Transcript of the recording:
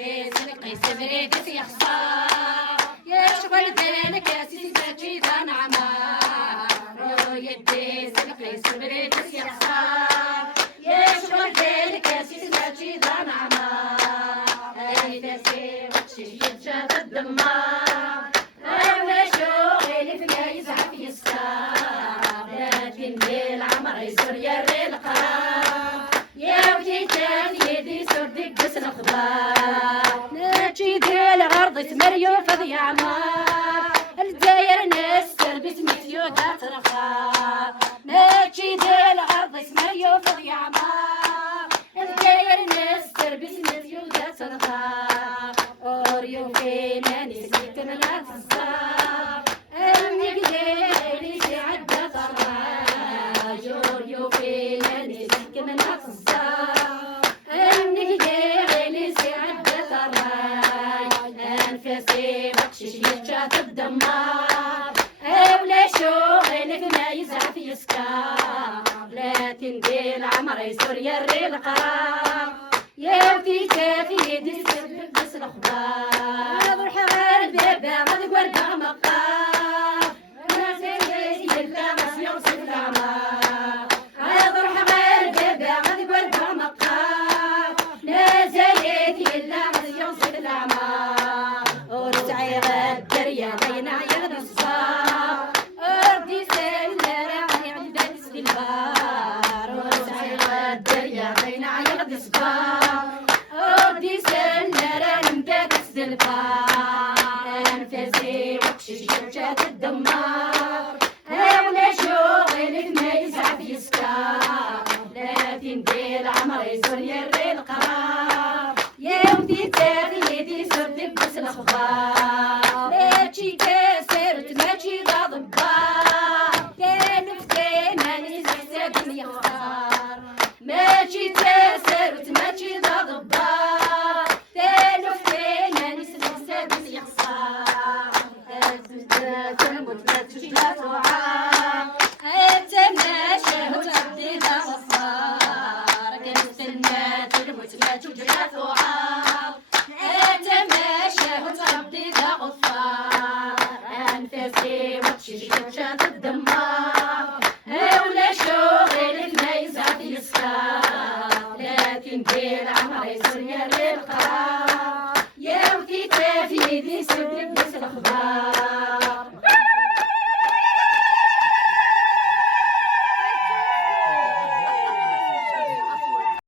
سلقي سمري دس يخسر يا شغل ذلك يا سيدي تاجي ذا نعمار يدي سلقي سمري دس يخسر يا شغل ذلك يا سيدي تاجي ذا نعمار اي تاسي وقشي يتجاد الدمار انا شغلي فيا يزعف يسكر لكن العمر يسر يري القرار يا وجيتان يدي سردك بس الاخبار ناجي ديال الارض تمريو فضي عمار الداير ناس تربت ميتيو دا ترخار ناجي ديال الارض تمريو فضي عمار الداير ناس تربت ميتيو دا ترخار اوريو فينا نسيت من الصار امي قديري في عدة طرا جوريو فينا نسيت من الصار امي قديري في عدة طرا انفسي بقشش يتشات الدمار ولا شغل في ما يزعف يسكر لا تندي العمر يسر يري القرار يا وفي كافي يدي بس الاخبار روح غير بابا غادي ورده مقار ما زيدي الا ما يوصف العمار روح غير بابا غادي ورده مقار لا زيدي الا ما يوصف العمار ورجعي غدر يا بينا يا نصار ردي سيلا راعي عند السلبار ورجعي غدر يا بينا يا نصار ردي سيلا راعي عند السلبار انفسي وقشش يرجعت الدمار ولا شغل ما يزعف يسكر لا تندي العمر يزور يري القرار يا ودي تاغي يدي سردك بس الاخبار لا تجي كاسرت ما تجي ضبار كانفتي ماني زحساب يختار ما تجي كاسرت ما تجي ضبار كانفتي ماني زحساب يخسر تموت ما تجي لا تعار تماشى وتعدي ذا غفار كنستنى تموت ما تجي لا تعار تماشى وتعدي ذا غفار انفسي وتشجي وتشات الدمار ولا شغل ما يزعف يسكر لا تندي العمر يسر يري القرار